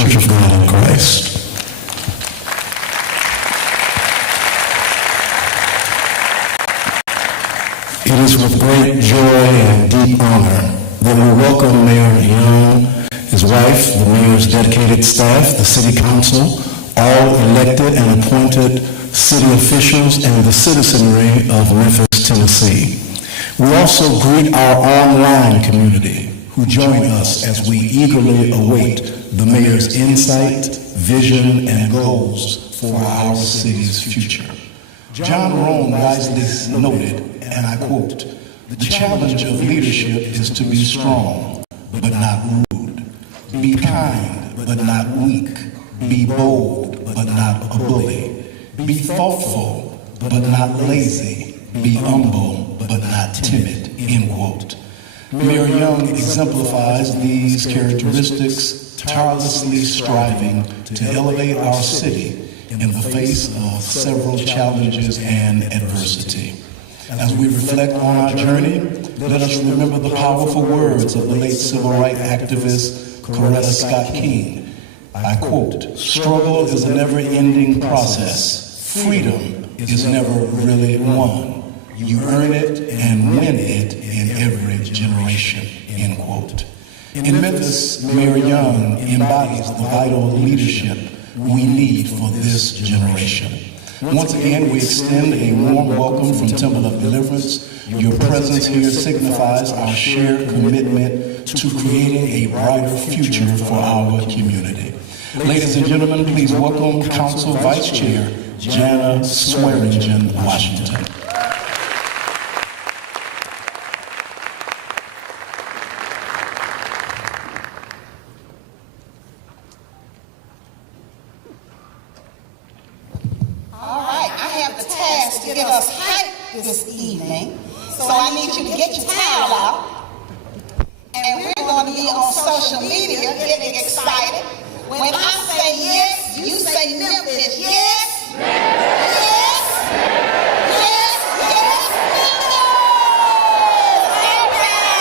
Church of God in Christ. It is with great joy and deep honor that we welcome Mayor Young, his wife, the mayor's dedicated staff, the city council, all elected and appointed city officials, and the citizenry of Memphis, Tennessee. We also greet our online community who join us as we eagerly await the mayor's insight, vision, and goals for our city's future. John Rome wisely noted, and I quote, "The challenge of leadership is to be strong, but not rude. Be kind, but not weak. Be bold, but not a bully. Be thoughtful, but not lazy. Be humble, but not timid," end quote. Mayor Young exemplifies these characteristics, tirelessly striving to elevate our city in the face of several challenges and adversity. As we reflect on our journey, let us remember the powerful words of the late civil rights activist Coretta Scott King. I quote, "Struggle is a never-ending process. Freedom is never really won. You earn it and win it in every generation," end quote. In Memphis, Mayor Young embodies the vital leadership we need for this generation. Once again, we extend a warm welcome from Temple of Deliverance. Your presence here signifies our shared commitment to creating a brighter future for our community. Ladies and gentlemen, please welcome Council Vice Chair Jana Swearingen Washington. This evening, so I need you to get your towel out, and we're going to be on social media getting excited. When I say yes, you say Memphis. Yes, yes, yes, yes, Memphis. All right,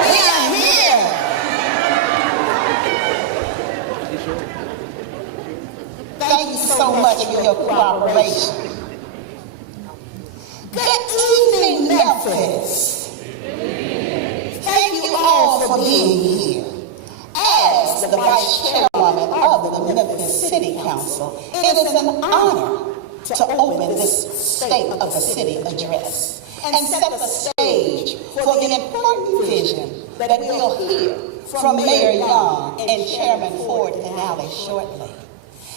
we are here. Thank you so much for your cooperation. Good evening, Memphis. Thank you all for being here. As the Vice Chairwoman of the Memphis City Council, it is an honor to open this State of the City address and set the stage for the important vision that we'll hear from Mayor Young and Chairman Ford Canale shortly.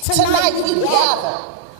Tonight we gather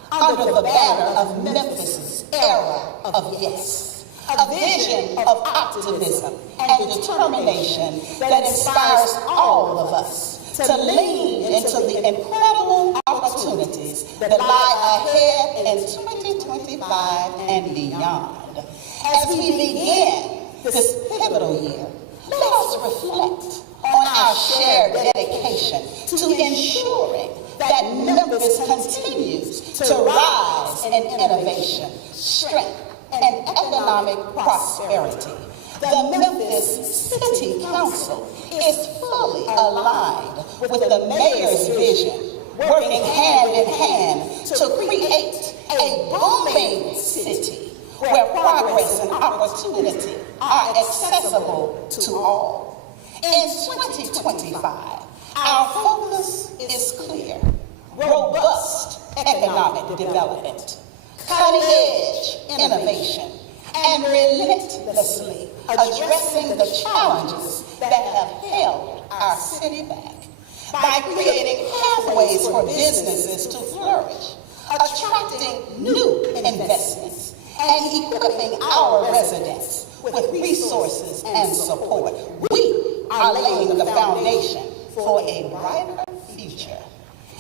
under the banner of Memphis's era of yes, a vision of optimism and determination that inspires all of us to lean into the incredible opportunities that lie ahead in 2025 and beyond. As we begin this pivotal year, let us reflect on our shared dedication to ensuring that Memphis continues to rise in innovation, strength, and economic prosperity. The Memphis City Council is fully aligned with the mayor's vision, working hand in hand to create a booming city where progress and opportunity are accessible to all. In 2025, our focus is clear: robust economic development, cutting-edge innovation, and relentlessly addressing the challenges that have held our city back by creating pathways for businesses to flourish, attracting new investments, and equipping our residents with resources and support. We are laying the foundation for a brighter future.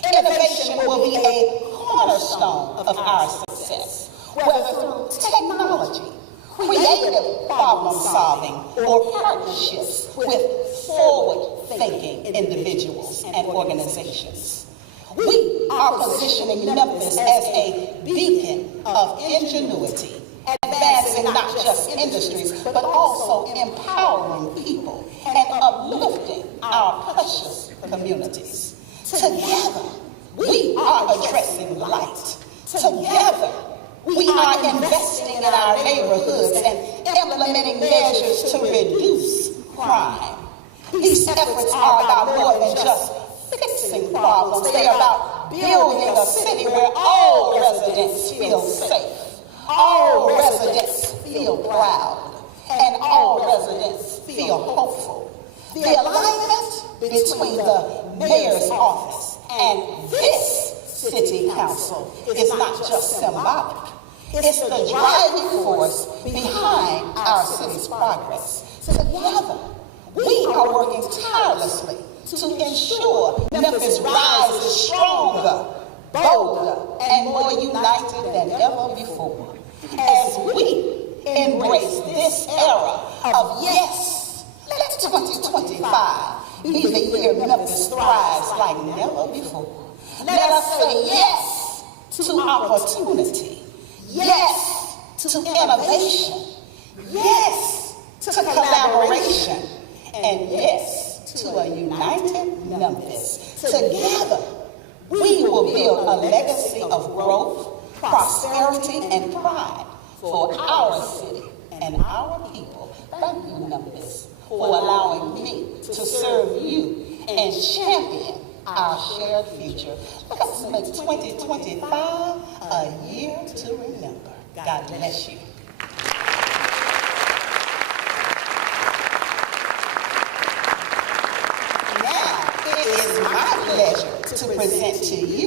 Innovation will be a cornerstone of our success, whether through technology, creative problem solving, or partnerships with forward-thinking individuals and organizations. We are positioning Memphis as a beacon of ingenuity, advancing not just industries, but also empowering people and uplifting our precious communities. Together, we are addressing light. Together, we are investing in our neighborhoods and implementing measures to reduce crime. These efforts are about more than just fixing problems. They are about building a city where all residents feel safe, all residents feel proud, and all residents feel hopeful. The alignment between the mayor's office and this city council is not just symbolic. It's the driving force behind our city's progress. Together, we are working tirelessly to ensure Memphis rises stronger, bolder, and more united than ever before. As we embrace this era of yes, let 2025 be the year Memphis thrives like never before. Let us say yes to opportunity, yes to innovation, yes to collaboration, and yes to a united Memphis. Together, we will build a legacy of growth, prosperity, and pride for our city and our people. Thank you, Memphis, for allowing me to serve you and champion our shared future. Let's make 2025 a year to remember. God bless you. It is my pleasure to present to you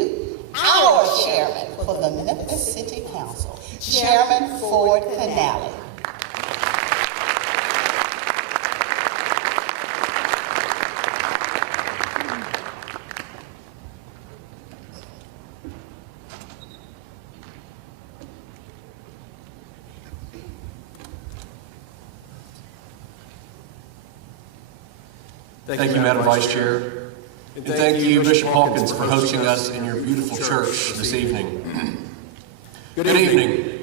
our chairman for the Memphis City Council, Chairman Ford Canale. Thank you, Madam Vice Chair. And thank you, Bishop Hawkins, for hosting us in your beautiful church this evening. Good evening.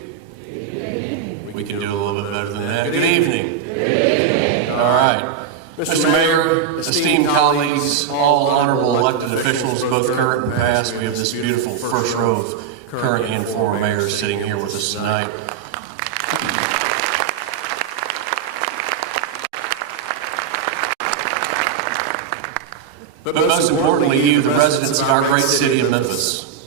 We can do a little bit better than that. Good evening. All right. Mr. Mayor, esteemed colleagues, all honorable elected officials, both current and past, we have this beautiful first row of current and former mayors sitting here with us tonight. But most importantly, you, the residents of our great city of Memphis.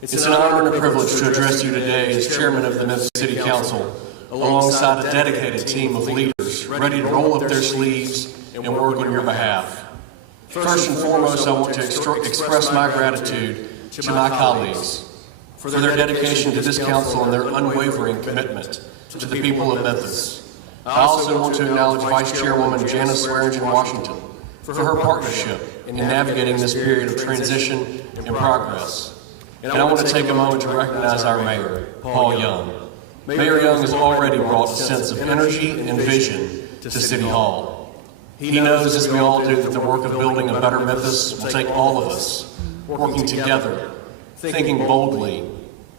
It's an honor and a privilege to address you today as chairman of the Memphis City Council, alongside a dedicated team of leaders ready to roll up their sleeves and work on your behalf. First and foremost, I want to express my gratitude to my colleagues for their dedication to this council and their unwavering commitment to the people of Memphis. I also want to acknowledge Vice Chairwoman Janice Swearingen-Washington for her partnership in navigating this period of transition and progress. And I want to take a moment to recognize our mayor, Paul Young. Mayor Young has already brought a sense of energy and vision to City Hall. He knows, as we all do, that the work of building a better Memphis will take all of us working together, thinking boldly,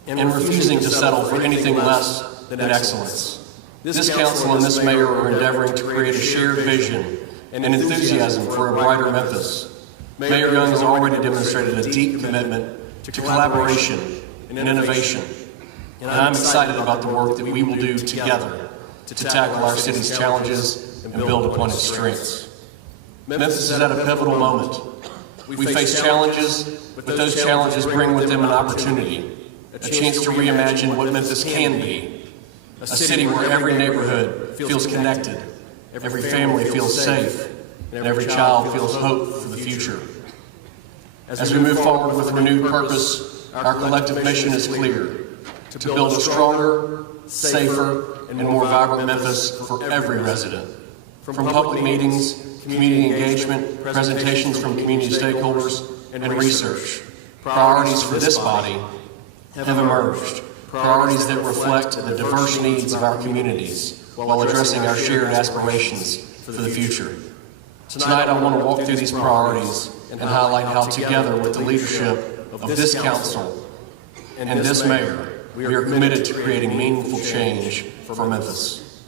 and refusing to settle for anything less than excellence. This council and this mayor are endeavoring to create a shared vision and enthusiasm for a brighter Memphis. Mayor Young has already demonstrated a deep commitment to collaboration and innovation, and I'm excited about the work that we will do together to tackle our city's challenges and build upon its strengths. Memphis is at a pivotal moment. We face challenges, but those challenges bring with them an opportunity, a chance to reimagine what Memphis can be, a city where every neighborhood feels connected, every family feels safe, and every child feels hope for the future. As we move forward with renewed purpose, our collective mission is clear: to build a stronger, safer, and more vibrant Memphis for every resident. From public meetings, community engagement, presentations from community stakeholders, and research, priorities for this body have emerged, priorities that reflect the diverse needs of our communities while addressing our shared aspirations for the future. Tonight, I want to walk through these priorities and highlight how, together with the leadership of this council and this mayor, we are committed to creating meaningful change for Memphis.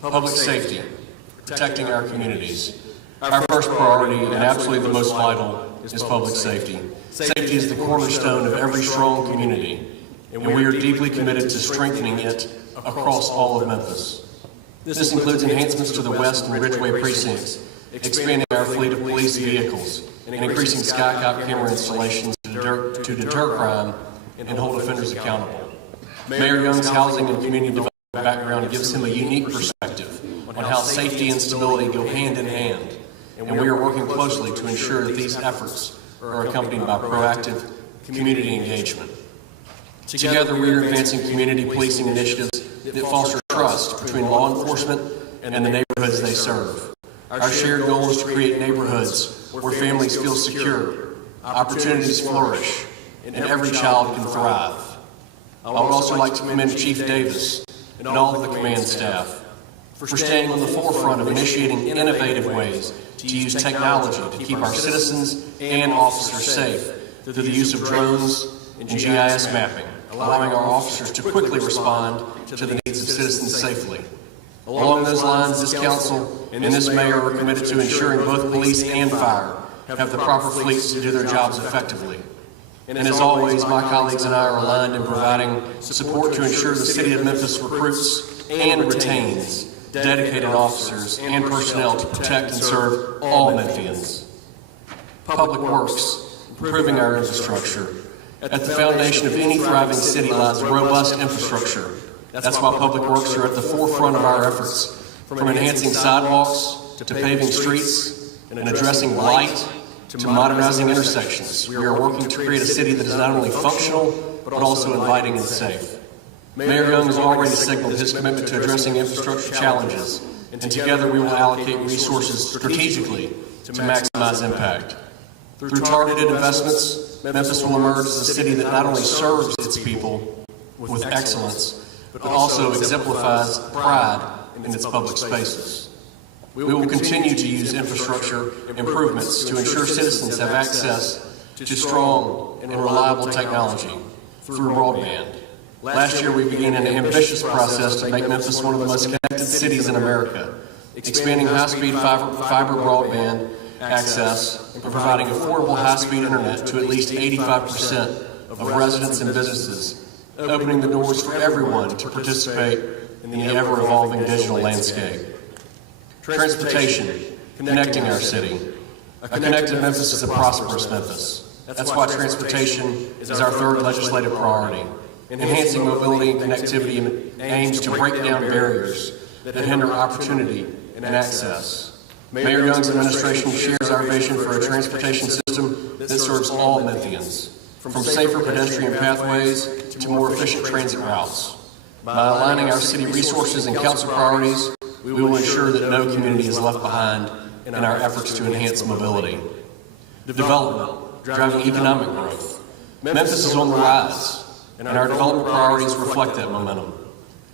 Public safety, protecting our communities, Our first priority, and absolutely the most vital, is public safety. Safety is the cornerstone of every strong community, and we are deeply committed to strengthening it across all of Memphis. This includes enhancements to the West and Ridgeway precincts, expanding our fleet of police vehicles, and increasing skycop camera installations to deter crime and hold offenders accountable. Mayor Young's housing and community development background gives him a unique perspective on how safety and stability go hand in hand, and we are working closely to ensure that these efforts are accompanied by proactive community engagement. Together, we are advancing community policing initiatives that foster trust between law enforcement and the neighborhoods they serve. Our shared goal is to create neighborhoods where families feel secure, opportunities flourish, and every child can thrive. I would also like to commend Chief Davis and all of the command staff for staying on the forefront of initiating innovative ways to use technology to keep our citizens and officers safe through the use of drones and GIS mapping, allowing our officers to quickly respond to the needs of citizens safely. Along those lines, this council and this mayor are committed to ensuring both police and fire have the proper fleets to do their jobs effectively. And as always, my colleagues and I are aligned in providing support to ensure the city of Memphis recruits and retains dedicated officers and personnel to protect and serve all Memphians. Public Works, improving our infrastructure. At the foundation of any thriving city lies robust infrastructure. That's why Public Works are at the forefront of our efforts, from enhancing sidewalks to paving streets and addressing light to modernizing intersections. We are working to create a city that is not only functional, but also inviting and safe. Mayor Young has already signaled his commitment to addressing infrastructure challenges, and together we will allocate resources strategically to maximize impact. Through targeted investments, Memphis will emerge as a city that not only serves its people with excellence, but also exemplifies pride in its public spaces. We will continue to use infrastructure improvements to ensure citizens have access to strong and reliable technology through broadband. Last year, we began an ambitious process to make Memphis one of the most connected cities in America, expanding high-speed fiber broadband access and providing affordable high-speed internet to at least 85% of residents and businesses, opening the doors for everyone to participate in the ever-evolving digital landscape. Transportation, connecting our city. A connected Memphis is a prosperous Memphis. That's why transportation is our third legislative priority. Enhancing mobility and connectivity aims to break down barriers that hinder opportunity and access. Mayor Young's administration shares our vision for a transportation system that serves all Memphians, from safer pedestrian pathways to more efficient transit routes. By aligning our city resources and council priorities, we will ensure that no community is left behind in our efforts to enhance mobility. Development, driving economic growth. Memphis is on the rise, and our development priorities reflect that momentum.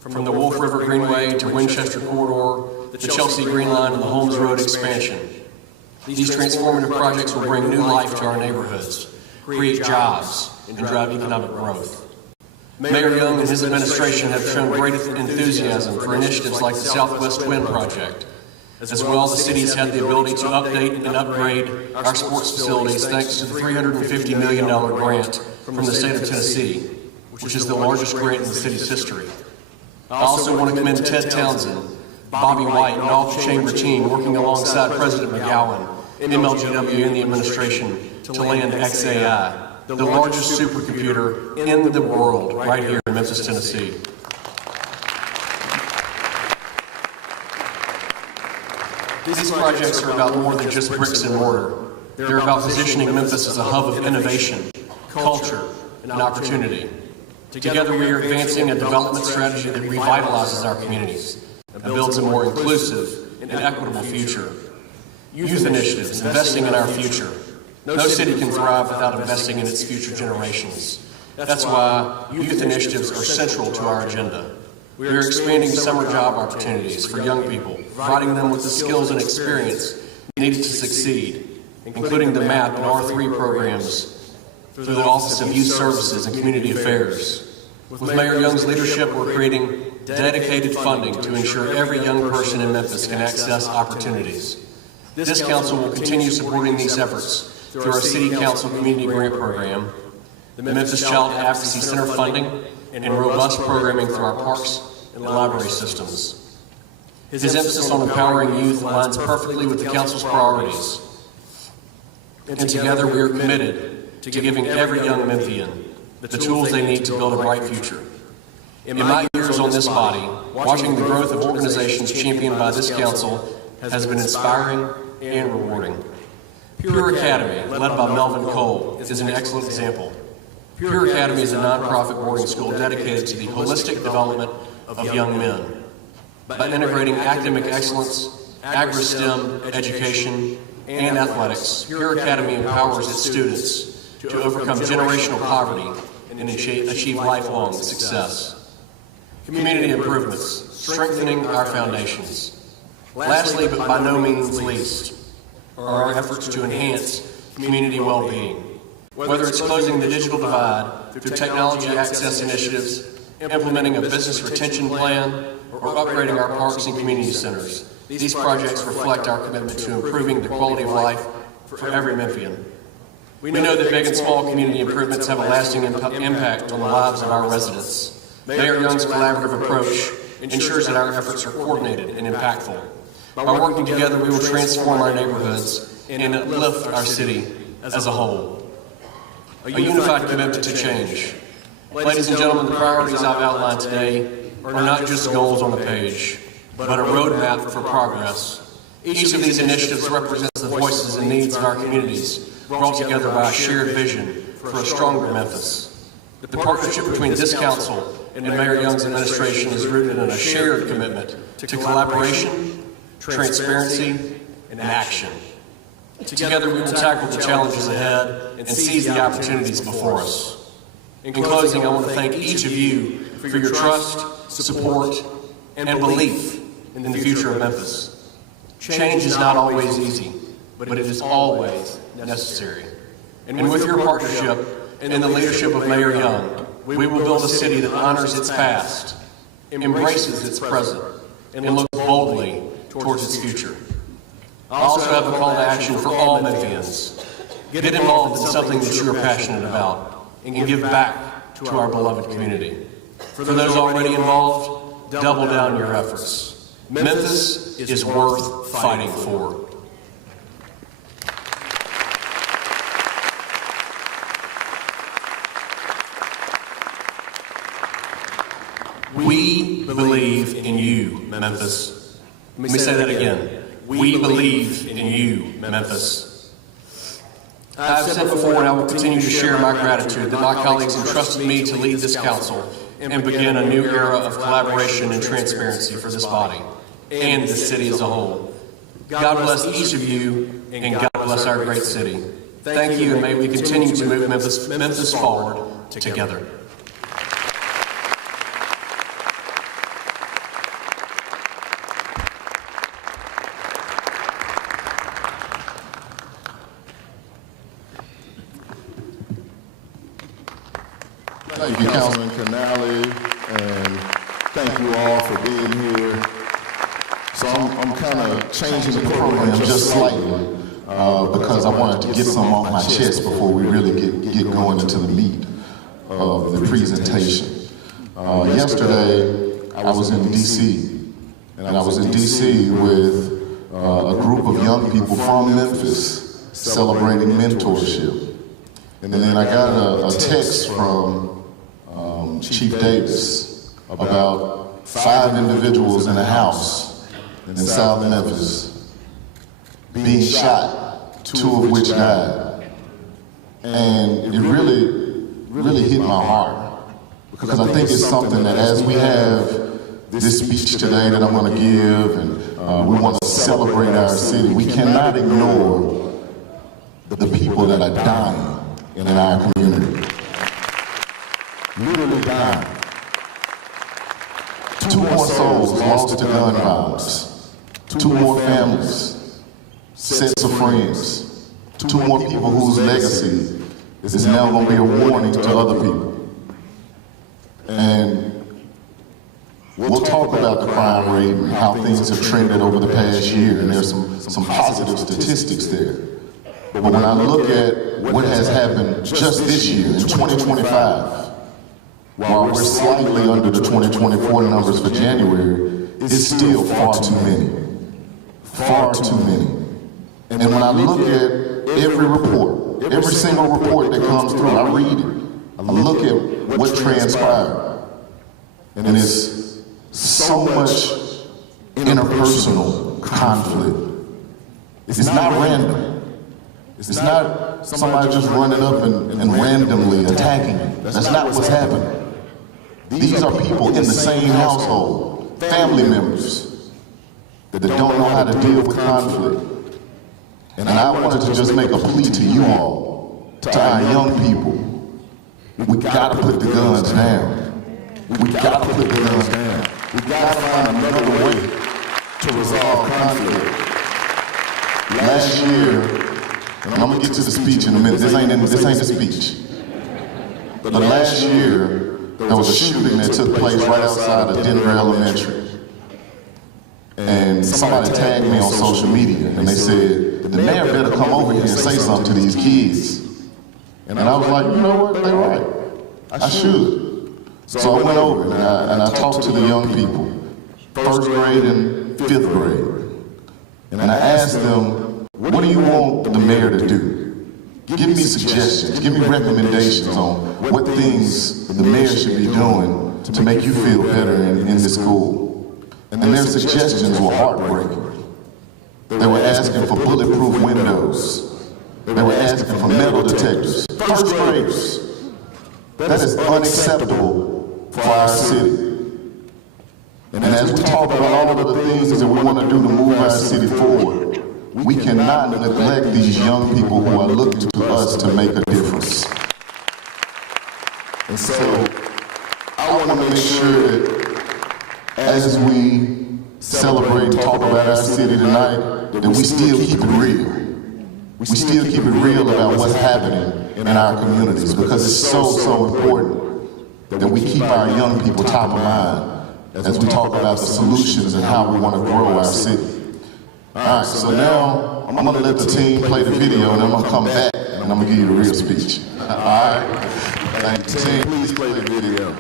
From the Wolf River Greenway to Winchester Corridor, the Chelsea Green Line, and the Holmes Road expansion. These transformative projects will bring new life to our neighborhoods, create jobs, and drive economic growth. Mayor Young and his administration have shown great enthusiasm for initiatives like the Southwest Wind Project. As well, the city has had the ability to update and upgrade our sports facilities thanks to the $350 million grant from the state of Tennessee, which is the largest grant in the city's history. I also want to commend Ted Townsend, Bobby White, and all the chamber team working alongside President McGowan, MLGW, and the administration to land XAI, the largest supercomputer in the world, right here in Memphis, Tennessee. These projects are about more than just bricks and mortar. They're about positioning Memphis as a hub of innovation, culture, and opportunity. Together, we are advancing a development strategy that revitalizes our communities and builds a more inclusive and equitable future. Youth initiatives, investing in our future. No city can thrive without investing in its future generations. That's why youth initiatives are central to our agenda. We are expanding summer job opportunities for young people, providing them with the skills and experience needed to succeed, including the MAP and R3 programs through the Office of Youth Services and Community Affairs. With Mayor Young's leadership, we're creating dedicated funding to ensure every young person in Memphis can access opportunities. This council will continue supporting these efforts through our City Council Community Grant Program, the Memphis Child Advocacy Center funding, and robust programming through our parks and library systems. His emphasis on empowering youth aligns perfectly with the council's priorities. And together we are committed to giving every young Memphian the tools they need to build a bright future. In my years on this body, watching the growth of organizations championed by this council has been inspiring and rewarding. Pure Academy, led by Melvin Cole, is an excellent example. Pure Academy is a nonprofit boarding school dedicated to the holistic development of young men. By integrating academic excellence, agri-STEM education, and athletics, Pure Academy empowers its students to overcome generational poverty and achieve lifelong success. Community improvements, strengthening our foundations. Lastly, but by no means least, are our efforts to enhance community well-being. Whether it's closing the digital divide through technology access initiatives, implementing a business retention plan, or upgrading our parks and community centers, these projects reflect our commitment to improving the quality of life for every Memphian. We know that big and small community improvements have a lasting impact on the lives of our residents. Mayor Young's collaborative approach ensures that our efforts are coordinated and impactful. By working together, we will transform our neighborhoods and uplift our city as a whole. A unified commitment to change. Ladies and gentlemen, the priorities I've outlined today are not just goals on the page, but a roadmap for progress. Each of these initiatives represents the voices and needs of our communities, brought together by a shared vision for a stronger Memphis. The partnership between this council and Mayor Young's administration is rooted in a shared commitment to collaboration, transparency, and action. Together we will tackle the challenges ahead and seize the opportunities before us. In closing, I want to thank each of you for your trust, support, and belief in the future of Memphis. Change is not always easy, but it is always necessary. And with your partnership and the leadership of Mayor Young, we will build a city that honors its past, embraces its present, and looks boldly towards its future. I also have a call to action for all Memphians. Get involved in something that you are passionate about and give back to our beloved community. For those already involved, double down your efforts. Memphis is worth fighting for. We believe in you, Memphis. Let me say that again. We believe in you, Memphis. I have said before, and I will continue to share my gratitude that my colleagues entrusted me to lead this council and begin a new era of collaboration and transparency for this body and the city as a whole. God bless each of you, and God bless our great city. Thank you, and may we continue to move Memphis forward together. Thank you, Councilman Canale, and thank you all for being here. So I'm kind of changing the program just slightly because I wanted to get some off my chest before we really get going into the meat of the presentation. Yesterday, I was in D.C., and I was in D.C. with a group of young people from Memphis celebrating mentorship. And then I got a text from Chief Davis about 5 individuals in a house in South Memphis being shot, 2 of which died. And it really hit my heart, because I think it's something that as we have this speech today that I'm going to give, and we want to celebrate our city, we cannot ignore the people that are dying in our community. Literally dying. 2 more souls lost to gun violence. 2 more families, sets of friends. 2 more people whose legacy is now going to be a warning to other people. And We'll talk about the crime rate and how things have trended over the past year, and there's some positive statistics there. But when I look at what has happened just this year, in 2025, while we're slightly under the 2024 numbers for January, it's still far too many. Far too many. And when I look at every report, every single report that comes through, I read it. I look at what transpired. And it's so much interpersonal conflict. It's not random. It's not somebody just running up and randomly attacking you. That's not what's happening. These are people in the same household, family members, that don't know how to deal with conflict. And I wanted to just make a plea to you all, to our young people. We gotta put the guns down. We gotta put the guns down. We gotta find another way to resolve conflict. Last year, and I'm gonna get to the speech in a minute. This ain't the speech. But last year, there was a shooting that took place right outside of Denver Elementary. And somebody tagged me on social media, and they said, the mayor better come over here and say something to these kids. And I was like, you know what, they're right. I should. So I went over and I talked to the young people, 1st grade and 5th grade. And I asked them, what do you want the mayor to do? Give me suggestions, give me recommendations on what things the mayor should be doing to make you feel better in this school. And their suggestions were heartbreaking. They were asking for bulletproof windows. They were asking for metal detectors. 1st graders. That is unacceptable for our city. And as we talk about all of the things that we want to do to move our city forward, we cannot neglect these young people who are looking to us to make a difference. And so I want to make sure that as we celebrate and talk about our city tonight, that we still keep it real. We still keep it real about what's happening in our communities, because it's so important that we keep our young people top of mind as we talk about the solutions and how we want to grow our city. All right, so now I'm going to let the team play the video, and I'm going to come back and I'm going to give you the real speech. All right? Thank you. Team, please play the video.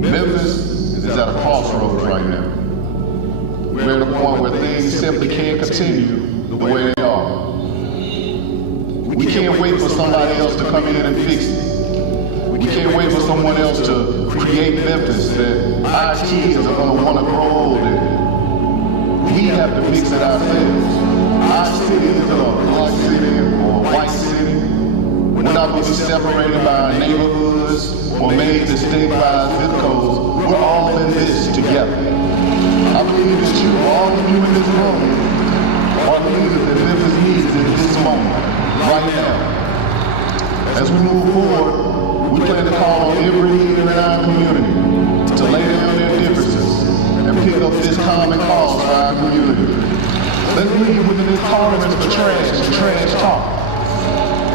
Memphis is at a crossroads right now. We're at a point where things simply can't continue the way they are. We can't wait for somebody else to come in and fix it. We can't wait for someone else to create Memphis that our kids are going to want to grow old in. We have to fix it ourselves. Our city isn't a black city or a white city. We're not going to be separated by our neighborhoods or made distinct by our zip codes. We're all in this together. I believe that you, all of you in this room, are leaders that Memphis needs in this moment, right now. As we move forward, we plan to call on every leader in our community to lay down their differences and pick up this common cause for our community. Let's lead with an intolerance for trash and trash talk,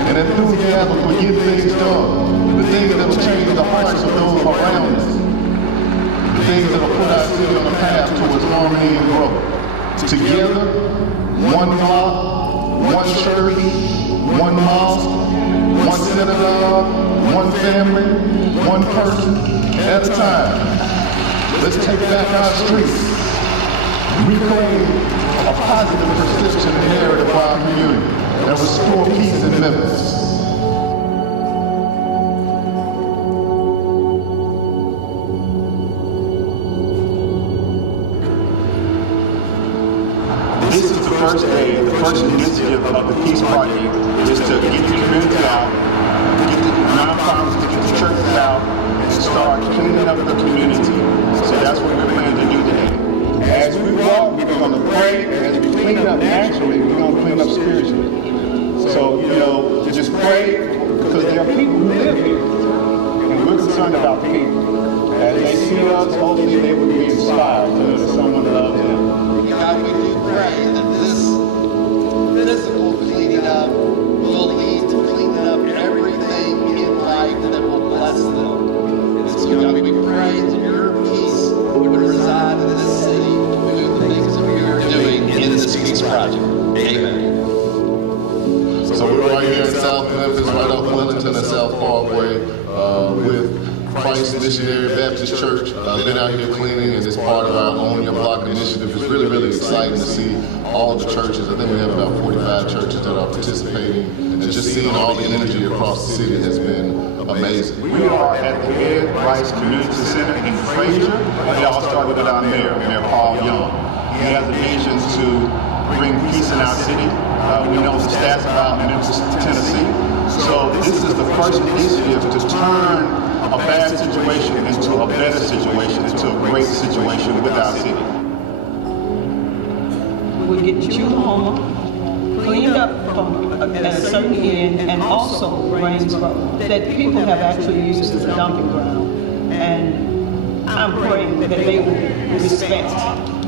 and enthusiasm for getting things done, the things that will change the hearts of those around us, the things that will put our city on a path towards harmony and growth. Together, one block, one church, one mosque, one synagogue, one family, one person at a time. Let's take back our streets, reclaim a positive perception and narrative of our community, and restore peace in Memphis. This is the first day, the first initiative of the Peace Project is to get the community out, get the nonprofits, get the churches out, and start cleaning up the community. So that's what we plan to do today. As we walk, we're going to pray. As we clean up naturally, we're going to clean up spiritually. So, just pray, because there are people who live here, and we're concerned about people. As they see us, hopefully they will be inspired to know that someone loves them. God, we do pray that this physical cleaning up will lead to cleaning up everything in life that will bless them. And so God, we pray that your peace would reside in this city through the things that we are doing in this Peace Project. Amen. So we're right here in South Memphis, right off Wellington and South Parkway, with Christ Missionary Baptist Church. Been out here cleaning, and it's part of our Own Your Block initiative. It's really, really exciting to see all the churches. I think we have about 45 churches that are participating, and just seeing all the energy across the city has been amazing. We are at the Ed Rice Community Center in Frazier. We all started with our mayor, Paul Young. He has a vision to bring peace in our city. We know the stats about Memphis, Tennessee. So this is the first initiative to turn a bad situation into a better situation, into a great situation with our city. We'll get you home, cleaned up from at a certain end, and also Greensboro, that people have actually used as a dumping ground. And I'm praying that they will respect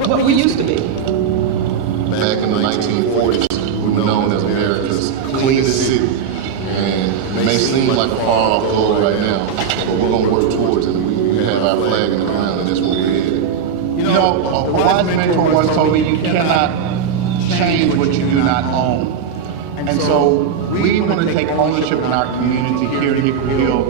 what we used to be. Back in the 1940s, we were known as America's cleanest city. And it may seem like a far off goal right now, but we're going to work towards it. We have our flag in the ground, and that's where we're headed. You know, a wise mentor once told me you cannot change what you do not own. And so we want to take ownership in our community here in Hickory Hill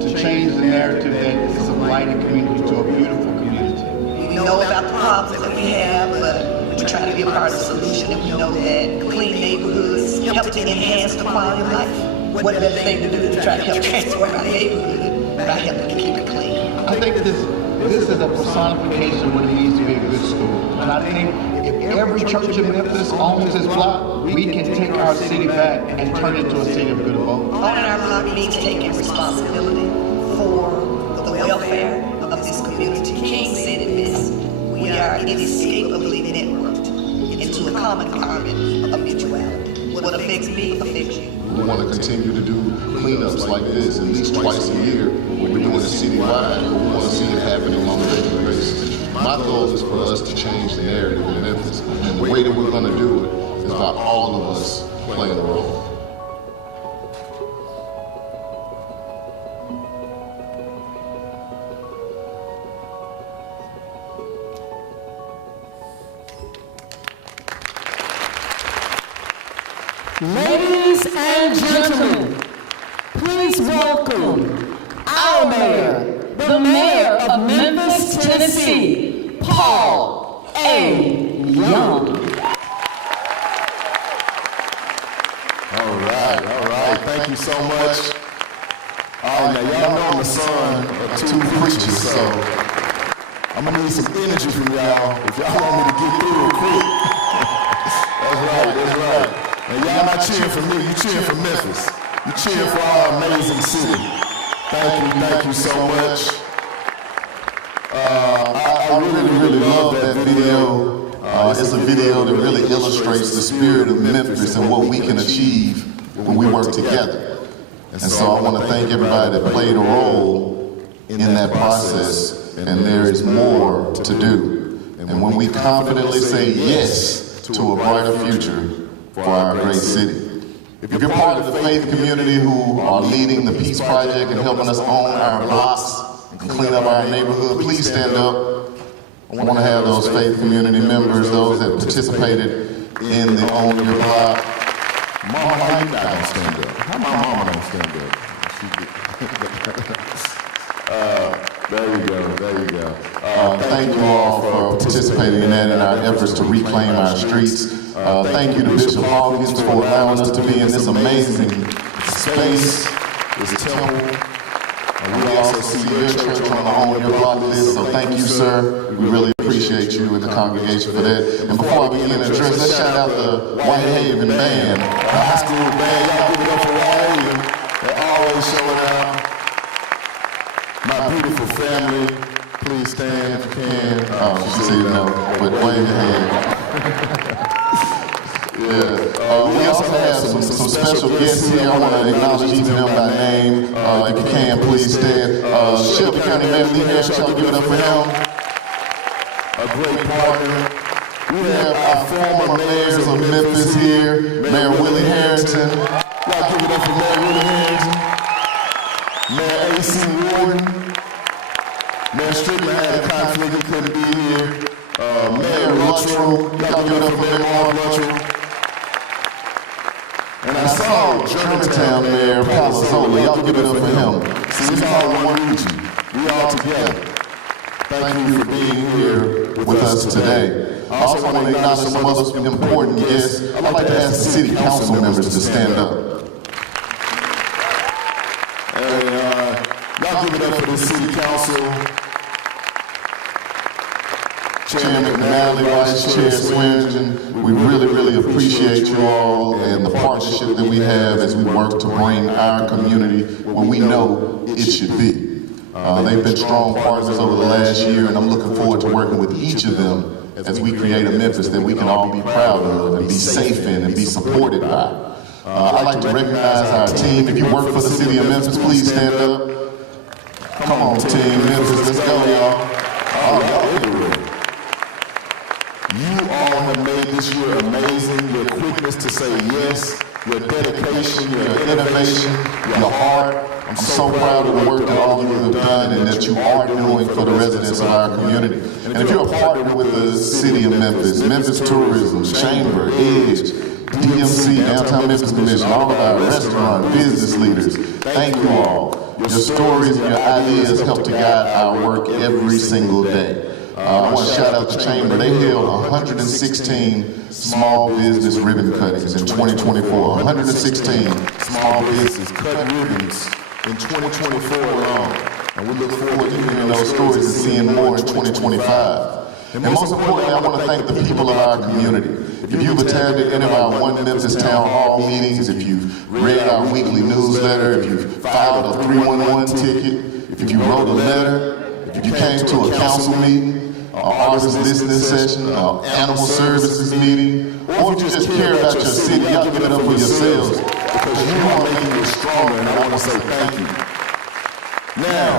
to change the narrative that it's a blighted community to a beautiful community. We know about the problems that we have, but we're trying to be a part of the solution, and we know that clean neighborhoods help to enhance the quality of life. What better thing to do to try to help transform our neighborhood by helping to keep it clean? I think this is a personification of what it means to be a good school. And I think if every church in Memphis owns this block, we can take our city back and turn it into a city of good abode. Owning our block means taking responsibility for the welfare of this community. King said it best: we are inescapably networked into a common carbon of mutuality. What affects me affects you. We want to continue to do cleanups like this at least twice a year. We're doing it citywide, but we want to see it happening on a regular basis. My goal is for us to change the narrative in Memphis, and the way that we're going to do it is by all of us playing a role. Ladies and gentlemen, please welcome our mayor, the mayor of Memphis, Tennessee, Paul A. Young. All right. Thank you so much. All right, now y'all know I'm the son of two preachers, so I'm gonna need some energy from y'all if y'all want me to get through it quick. That's right. And y'all not cheering for me, you cheering for Memphis. You cheering for our amazing city. Thank you so much. I really love that video. It's a video that really illustrates the spirit of Memphis and what we can achieve when we work together. And so I want to thank everybody that played a role in that process, and there is more to do. And when we confidently say yes to a brighter future for our great city. If you're part of the faith community who are leading the Peace Project and helping us own our blocks and clean up our neighborhood, please stand up. I want to have those faith community members, those that participated in the Own Your Block. Mama, how you not gonna stand up? How my mama don't stand up? There you go. Thank you all for participating in that in our efforts to reclaim our streets. Thank you to Bishop Hawkins for allowing us to be in this amazing space, this temple. We also see your church on the Own Your Block list, so thank you, sir. We really appreciate you and the congregation for that. And before I begin to address, let's shout out the Whitehaven Band, the high school band. Y'all give it up for Whitehaven. They're always showing out. My beautiful family, please stand if you can. She said no, but wave your hand. We also have some special guests here. I want to acknowledge each of them by name. If you can, please stand. Shelby County Mayor Lee Nash, y'all give it up for him. A great partner. We have our former mayors of Memphis here, Mayor Willie Harrington. Y'all give it up for Mayor Willie Harrington. Mayor A.C. Warden. Mayor Strickland had a conflict, he couldn't be here. Mayor Luttrell, y'all give it up for Mayor Mark Luttrell. And I saw Germantown Mayor Palazzolo, y'all give it up for him. See, it's all one region. We all together. Thank you for being here with us today. I also want to acknowledge some other important guests. I'd like to ask the city council members to stand up. And y'all give it up for the city council. Chairman McNally, Vice Chair Swearingen, we really appreciate you all and the partnership that we have as we work to bring our community where we know it should be. They've been strong partners over the last year, and I'm looking forward to working with each of them as we create a Memphis that we can all be proud of and be safe in and be supported by. I'd like to recognize our team. If you work for the city of Memphis, please stand up. Come on, team Memphis, let's go, y'all. Oh, y'all everywhere. You all have made this year amazing. Your quickness to say yes, your dedication, your innovation, your heart. I'm so proud of the work that all of you have done and that you are doing for the residents of our community. And if you're a partner with the city of Memphis, Memphis Tourism, Chamber, Edge, DMC, Downtown Memphis Commission, all of our restaurant, business leaders, thank you all. Your stories and your ideas help to guide our work every single day. I want to shout out the Chamber. They held 116 small business ribbon cuttings in 2024. 116 small businesses cut ribbons in 2024 alone. And we look forward to hearing those stories and seeing more in 2025. And most importantly, I want to thank the people of our community. If you've attended any of our One Memphis Town Hall meetings, if you've read our weekly newsletter, if you've filed a 311 ticket, if you wrote a letter, if you came to a council meeting, an artist listening session, an animal services meeting, or if you just care about your city, y'all give it up for yourselves because you are making it stronger, and I want to say thank you. Now,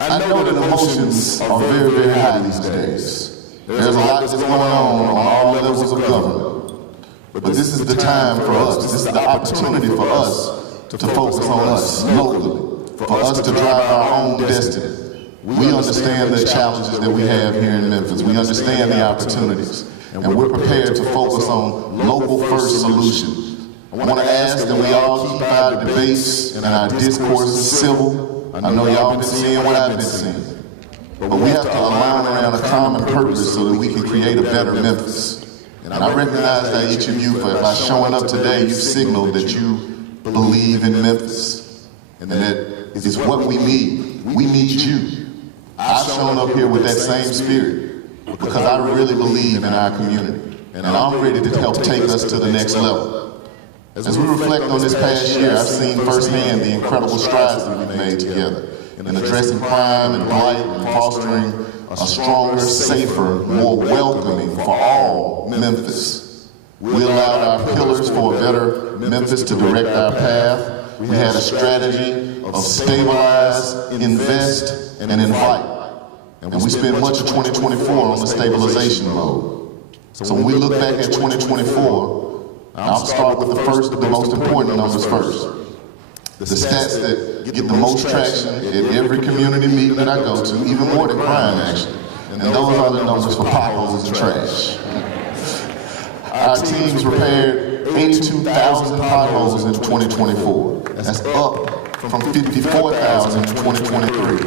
I know that emotions are very high these days. There's a lot that's going on all levels of government. But this is the time for us, this is the opportunity for us to focus on us locally, for us to drive our own destiny. We understand the challenges that we have here in Memphis. We understand the opportunities. And we're prepared to focus on local first solutions. I want to ask that we all keep our debates and our discourses civil. I know y'all been seeing what I've been seeing. But we have to align around a common purpose so that we can create a better Memphis. And I recognize that each of you, by showing up today, you've signaled that you believe in Memphis and that it is what we need. We need you. I've shown up here with that same spirit because I really believe in our community. And I'm ready to help take us to the next level. As we reflect on this past year, I've seen firsthand the incredible strides that we've made together in addressing crime and blight and fostering a stronger, safer, more welcoming for all Memphis. We allowed our pillars for a better Memphis to direct our path. We had a strategy of stabilize, invest, and invite. And we spent much of 2024 on the stabilization mode. So when we look back at 2024, I'll start with the most important numbers first. The stats that get the most traction at every community meeting that I go to, even more than crime actually. And those are the numbers for potholes and trash. Our teams repaired 82,000 potholes in 2024. That's up from 54,000 in 2023.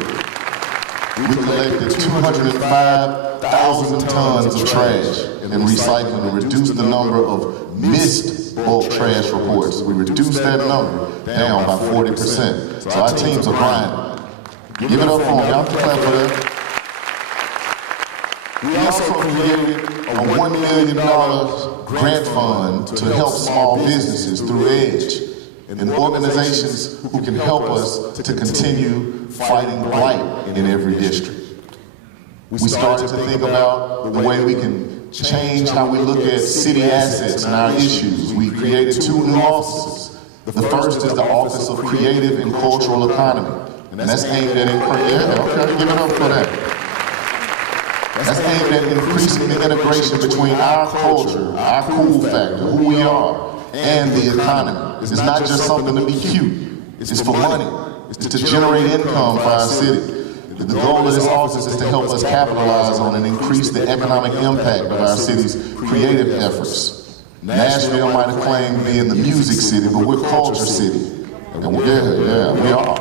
We collected 205,000 tons of trash and recycling and reduced the number of missed bulk trash reports. We reduced that number down by 40%. So our teams are grinding. Give it up for them. Y'all can clap for that. We also created a $1 million grant fund to help small businesses through Edge and organizations who can help us to continue fighting blight in every district. We started to think about the way we can change how we look at city assets and our issues. We created 2 new offices. The first is the Office of Creative and Cultural Economy, and that's aimed at give it up for that. That's aimed at increasing the integration between our culture, our cool factor, who we are, and the economy. It's not just something to be cute. It's for money. It's to generate income for our city. The goal of this office is to help us capitalize on and increase the economic impact of our city's creative efforts. Nashville might have claimed being the music city, but we're culture city. And we are.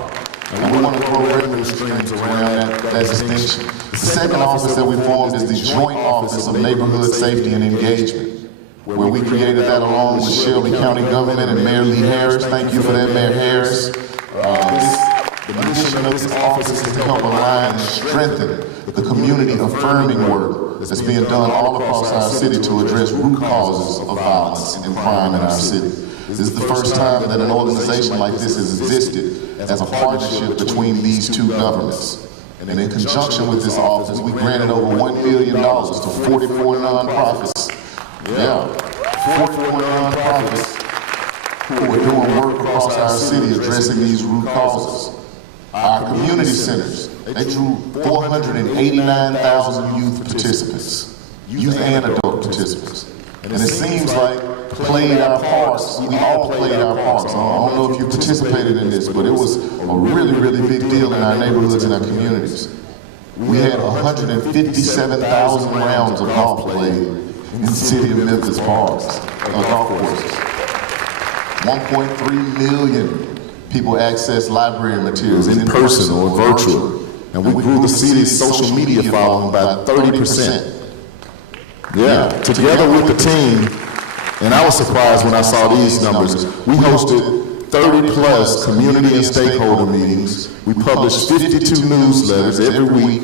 And we want to grow revenue streams around that distinction. The second office that we formed is the Joint Office of Neighborhood Safety and Engagement, where we created that along with Shelby County Government and Mayor Lee Harris. Thank you for that, Mayor Harris. The mission of this office is to help align and strengthen the community-affirming work that's being done all across our city to address root causes of violence and crime in our city. This is the first time that an organization like this has existed as a partnership between these two governments. And in conjunction with this office, we granted over $1 million to 44 nonprofits. 44 nonprofits who are doing work across our city addressing these root causes. Our community centers, they drew 489,000 youth participants, youth and adult participants. And it seems like played our parts, we all played our parts. I don't know if you participated in this, but it was a really, really big deal in our neighborhoods and our communities. We had 157,000 rounds of golf played in the city of Memphis parks, golf courses. 1.3 million people access library materials in person or virtual. And we grew the city's social media following by 30%. Together with the team, and I was surprised when I saw these numbers, we hosted 30 plus community and stakeholder meetings. We published 52 newsletters every week,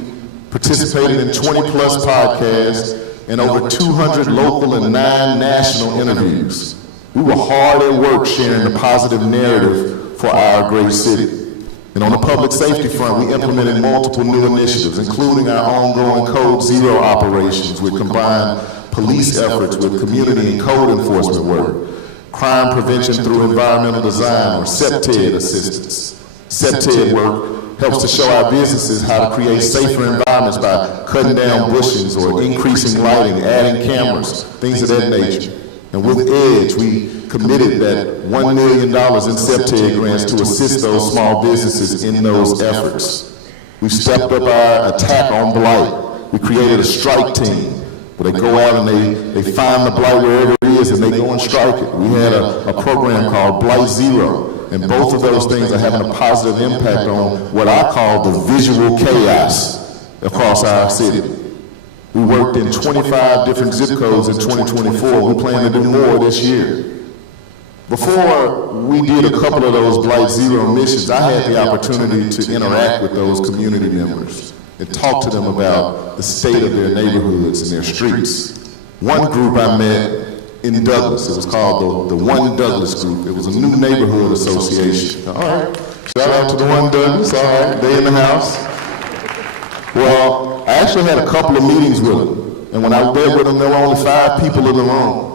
participated in 20 plus podcasts, and over 200 local and 9 national interviews. We were hard at work sharing the positive narrative for our great city. And on the public safety front, we implemented multiple new initiatives, including our ongoing Code Zero operations, which combine police efforts with community and code enforcement work, crime prevention through environmental design, or CEPTED assistance. CEPTED work helps to show our businesses how to create safer environments by cutting down bushings or increasing lighting, adding cameras, things of that nature. And with EDGE, we committed that $1 million in CEPTED grants to assist those small businesses in those efforts. We've stepped up our attack on blight. We created a strike team where they go out and they find the blight wherever it is and they go and strike it. We had a program called Blight Zero, and both of those things are having a positive impact on what I call the visual chaos across our city. We worked in 25 different zip codes in 2024. We plan to do more this year. Before we did a couple of those Blight Zero missions, I had the opportunity to interact with those community members and talk to them about the state of their neighborhoods and their streets. One group I met in Douglas, it was called the One Douglas Group. It was a new neighborhood association. All right, shout out to the One Douglas, all right, they in the house. Well, I actually had a couple of meetings with them, and when I met with them, there were only 5 people in the room.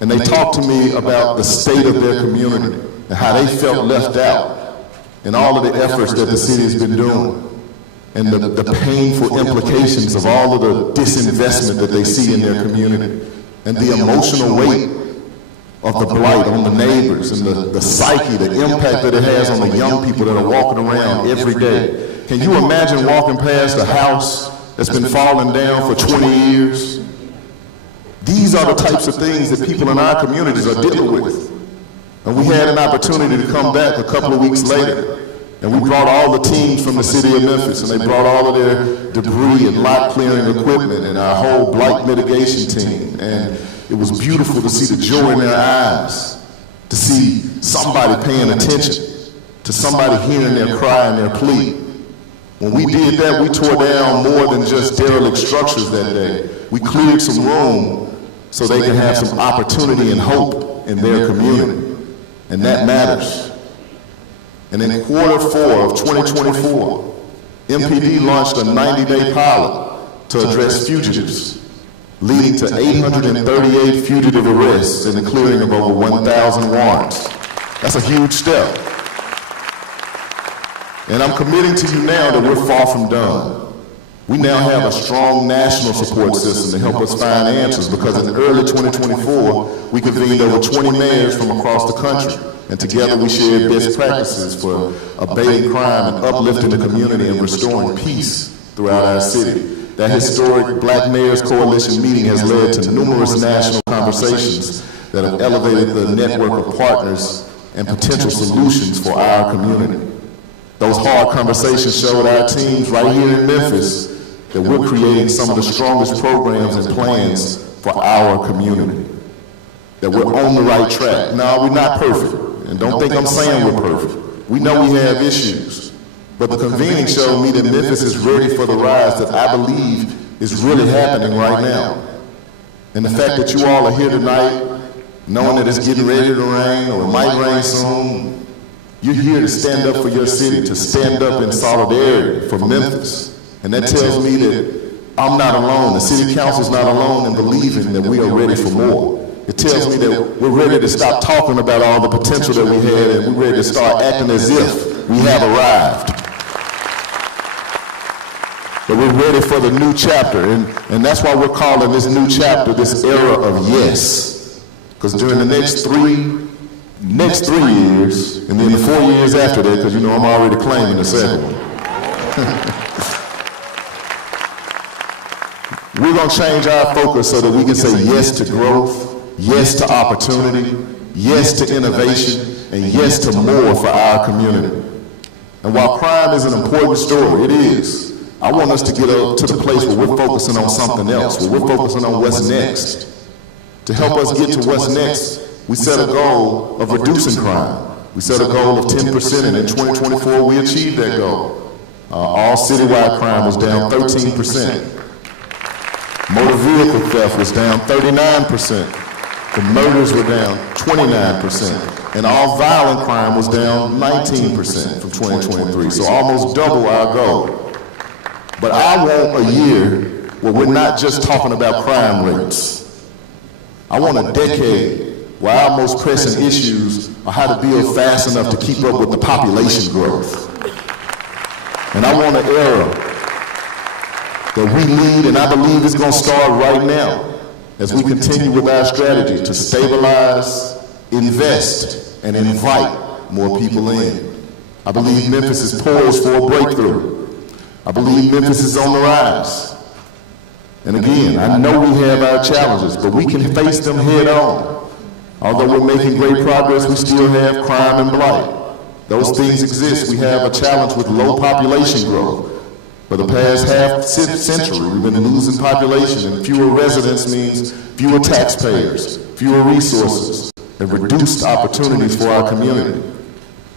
And they talked to me about the state of their community and how they felt left out and all of the efforts that the city has been doing and the painful implications of all of the disinvestment that they see in their community and the emotional weight of the blight on the neighbors and the psyche, the impact that it has on the young people that are walking around every day. Can you imagine walking past a house that's been falling down for 20 years? These are the types of things that people in our communities are dealing with. And we had an opportunity to come back a couple of weeks later, and we brought all the teams from the city of Memphis, and they brought all of their debris and lot clearing equipment and our whole blight mitigation team. And it was beautiful to see the joy in their eyes, to see somebody paying attention, to somebody hearing their cry and their plea. When we did that, we tore down more than just derelict structures that day. We cleared some room so they can have some opportunity and hope in their community. And that matters. And in Q4 of 2024, MPD launched a 90-day pilot to address fugitives, leading to 838 fugitive arrests and the clearing of over 1,000 warrants. That's a huge step. And I'm committing to you now that we're far from done. We now have a strong national support system to help us find answers, because in early 2024, we convened over 20 mayors from across the country, and together we shared best practices for abating crime and uplifting the community and restoring peace throughout our city. That historic Black Mayors Coalition meeting has led to numerous national conversations that have elevated the network of partners and potential solutions for our community. Those hard conversations showed our teams right here in Memphis that we're creating some of the strongest programs and plans for our community, that we're on the right track. No, we're not perfect, and don't think I'm saying we're perfect. We know we have issues, but the convening showed me that Memphis is ready for the rise that I believe is really happening right now. And the fact that you all are here tonight, knowing that it's getting ready to rain, or it might rain soon, you're here to stand up for your city, to stand up in solidarity for Memphis. And that tells me that I'm not alone, the city council's not alone in believing that we are ready for more. It tells me that we're ready to stop talking about all the potential that we had, and we're ready to start acting as if we have arrived. But we're ready for the new chapter, and that's why we're calling this new chapter this era of yes. Because during the next three years, and then the 4 years after that, because you know I'm already claiming the second one. We're going to change our focus so that we can say yes to growth, yes to opportunity, yes to innovation, and yes to more for our community. And while crime is an important story, it is, I want us to get up to the place where we're focusing on something else, where we're focusing on what's next. To help us get to what's next, we set a goal of reducing crime. We set a goal of 10%, and in 2024, we achieved that goal. All citywide crime was down 13%. Motor vehicle theft was down 39%. The murders were down 29%. And all violent crime was down 19% from 2023. So almost double our goal. But I want a year where we're not just talking about crime rates. I want a decade where our most pressing issues are how to build fast enough to keep up with the population growth. And I want an era that we lead, and I believe it's going to start right now as we continue with our strategy to stabilize, invest, and invite more people in. I believe Memphis is poised for a breakthrough. I believe Memphis is on the rise. And again, I know we have our challenges, but we can face them head on. Although we're making great progress, we still have crime and blight. Those things exist. We have a challenge with low population growth. For the past half century, we've been losing population, and fewer residents means fewer taxpayers, fewer resources, and reduced opportunities for our community.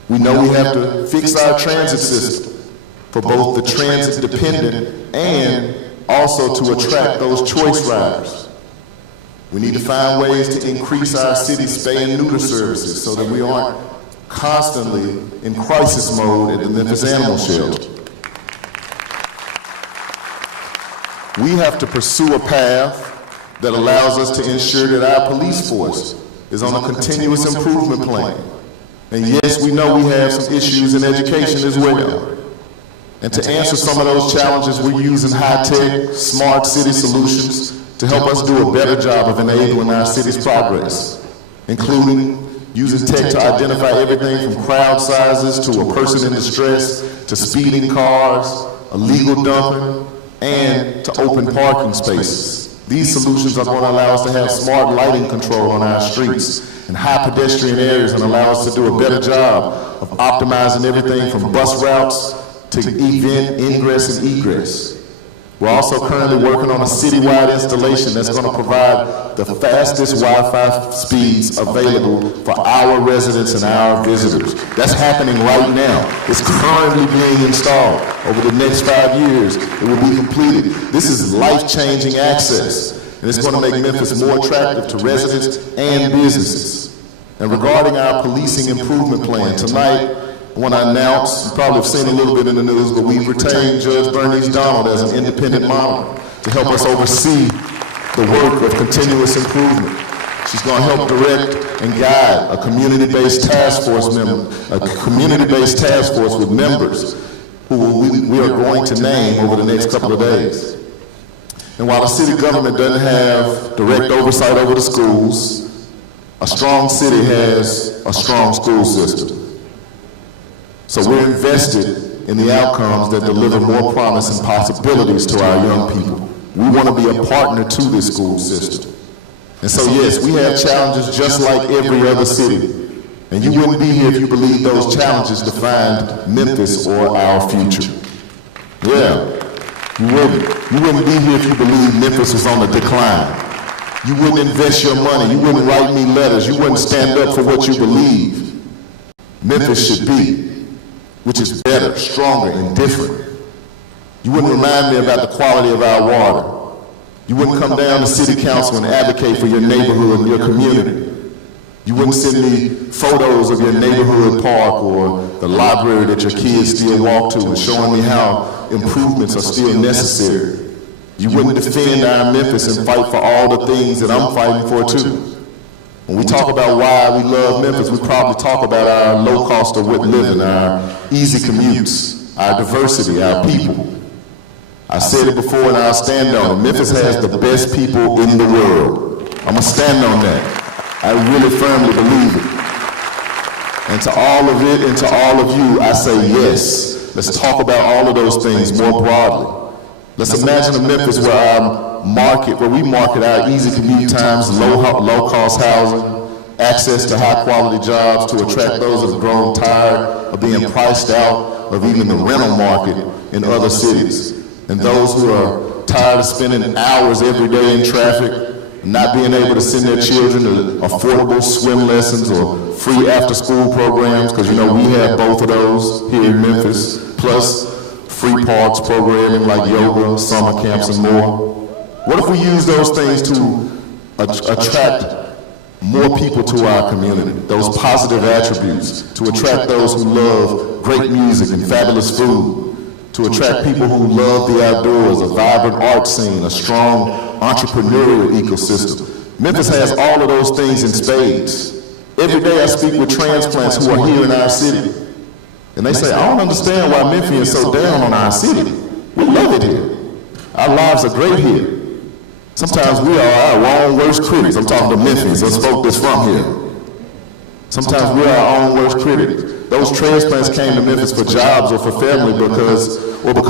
We know we have to fix our transit system for both the transit-dependent and also to attract those choice riders. We need to find ways to increase our city spay and neuter services so that we aren't constantly in crisis mode at the Memphis Animal Shelter. We have to pursue a path that allows us to ensure that our police force is on a continuous improvement plan. And yes, we know we have some issues in education as well. And to answer some of those challenges, we're using high-tech, smart city solutions to help us do a better job of enabling our city's progress, including using tech to identify everything from crowd sizes to a person in distress, to speeding cars, illegal dumping, and to open parking spaces. These solutions are going to allow us to have smart lighting control on our streets and high pedestrian areas, and allow us to do a better job of optimizing everything from bus routes to event ingress and egress. We're also currently working on a citywide installation that's going to provide the fastest Wi-Fi speeds available for our residents and our visitors. That's happening right now. It's currently being installed. Over the next 5 years, it will be completed. This is life-changing access, and it's going to make Memphis more attractive to residents and businesses. And regarding our policing improvement plan, tonight, when I announced, you probably have seen a little bit in the news, but we've retained Judge Bernice Donald as an independent monitor to help us oversee the work of continuous improvement. She's going to help direct and guide a community-based task force with members who we are going to name over the next couple of days. And while the city government doesn't have direct oversight over the schools, a strong city has a strong school system. So we're invested in the outcomes that deliver more promise and possibilities to our young people. We want to be a partner to this school system. And so yes, we have challenges just like every other city. And you wouldn't be here if you believed those challenges defined Memphis or our future. Yeah, you wouldn't. You wouldn't be here if you believed Memphis was on the decline. You wouldn't invest your money. You wouldn't write me letters. You wouldn't stand up for what you believe Memphis should be, which is better, stronger, and different. You wouldn't remind me about the quality of our water. You wouldn't come down to city council and advocate for your neighborhood and your community. You wouldn't send me photos of your neighborhood park or the library that your kids still walk to and showing me how improvements are still necessary. You wouldn't defend our Memphis and fight for all the things that I'm fighting for too. When we talk about why we love Memphis, we probably talk about our low cost of living, our easy commutes, our diversity, our people. I said it before and I'll stand on it. Memphis has the best people in the world. I'm gonna stand on that. I really firmly believe it. And to all of it and to all of you, I say yes. Let's talk about all of those things more broadly. Let's imagine a Memphis where we market our easy commute times, low cost housing, access to high quality jobs to attract those who have grown tired of being priced out of even the rental market in other cities. And those who are tired of spending hours every day in traffic, not being able to send their children to affordable swim lessons or free after-school programs, because you know we have both of those here in Memphis, plus free parks programming like yoga, summer camps, and more. What if we use those things to attract more people to our community, those positive attributes, to attract those who love great music and fabulous food, to attract people who love the outdoors, a vibrant art scene, a strong entrepreneurial ecosystem. Memphis has all of those things in spades. Every day I speak with transplants who are here in our city. And they say, I don't understand why Memphis is so down on our city. We love it here. Our lives are great here. Sometimes we are our own worst critics. I'm talking to Memphis, us folk that's from here. Sometimes we are our own worst critics. Those transplants came to Memphis for jobs or for family because